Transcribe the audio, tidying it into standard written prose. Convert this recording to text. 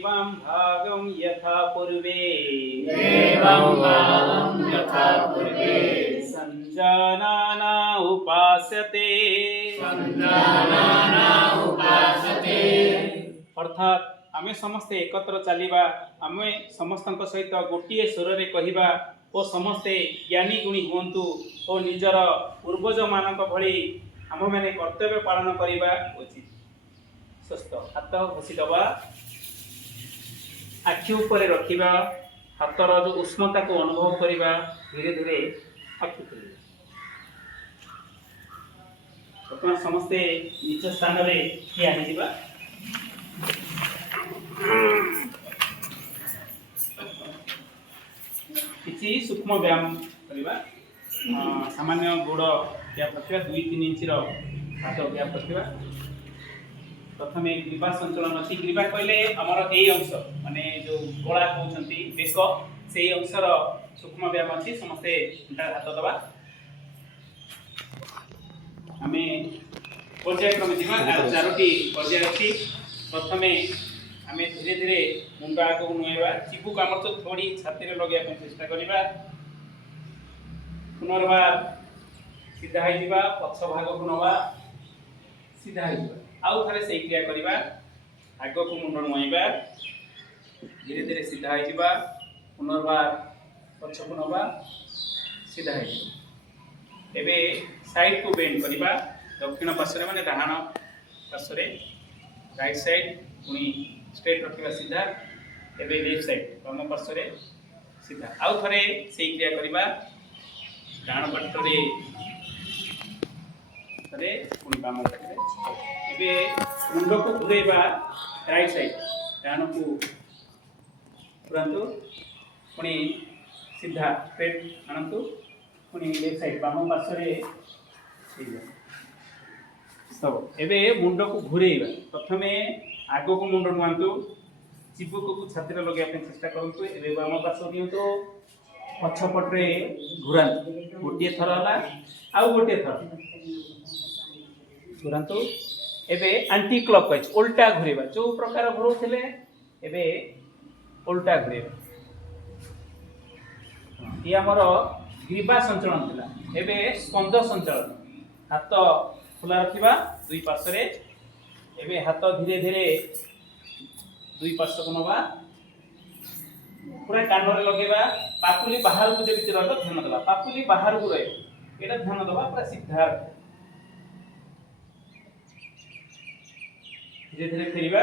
देवं भागं यथा पूर्वे संजानाना उपास्यते अर्थात आमे समस्ते एकत्र चलिबा आमे समस्तक सहित गोटिए स्वर कहिबा ओ समस्ते ज्ञानी गुणी हुंतु ओ निजर पूर्वज मानक भली आम मैंने कर्तव्य पालन करवा उचित। स्वस्थ हाथ घसी दबा आखि ऊपर रखिबा हाथर जो उष्णता को अनुभव करवा धीरे धीरे आखि खोलिबा। बर्तमान समस्ते निज स्थान रे ठिया होइबा। किसी सूक्ष्म व्यायाम करवा सामान्य गोड़ ग्याप रखा 2-3 इंच हाथ ग्याप रखा। प्रथम ग्रीवा संचलन अच्छी ग्रीवा कहले आमर ए अंश माने जो गला कहते बेक से अंशर सूक्ष्म व्यायाम अच्छी समस्ते हाथ दबा। आम पर्यायक्रम जा 4टी पर्याय अच्छी। प्रथम आम धीरे धीरे मुंड आग नुएबा चिबुक आम तो थोड़ी छाती में लगे चेष्टा करवा। पुनर्बार सीधा होइबा पक्ष भाग को नवा सीधा होइबा आउ थरे सेई क्रिया करबा। आग को मुंड नुआइबा धीरे धीरे सीधा होइबा पुनर्बार पक्ष को नवा सीधा होइबा। एबे साइड को बेंड करबा दक्षिण पार्श्व माने डाहाण पार्श्व रे राइट साइड पुनी स्ट्रेट रखिबा सीधा। एबे लेफ्ट साइड बाम पार्श्व रे सीधा आउ थरे सेई क्रिया करबा डाहाण पार्श्व रे तरे पुनी बाम पार्श्व रे। एबे मुंड को घुरेबा राइट साइड डाहाण को घुरांतु पुनी सीधा स्ट्रेट आनंतु पुनी लेफ्ट साइड बाम पार्श्व रे सीधा। सब एबे मुंड को घुरेबा प्रथमे आग को मुंड नुआंतु चिबुक को छाती रे लगे चेष्टा करंतु। एबे बाम पार्श्व दियंतु पछ पटरे घुरांतु गोटे थर हला आउ गोटे थर घुरांतु। एबे एंटी क्लॉकवाइज उल्टा घुरेबा जो प्रकार घुरौथिले एबे उल्टा घुरेबा। ये हमर ग्रीवा संचलन थिला। एबे स्कंद संचलन हाथ खुला रखिबा दुई पार्श्व रे। एबे हाथ धीरे धीरे दुई पार्श्व को नवा पूरा कान रे लगेबा पापुली बाहर को जेबि रहबा ध्यान देबा पापुली बाहर को रहबा एटा ध्यान देबा पूरा सीधा धीरे धीरे फेरिबा।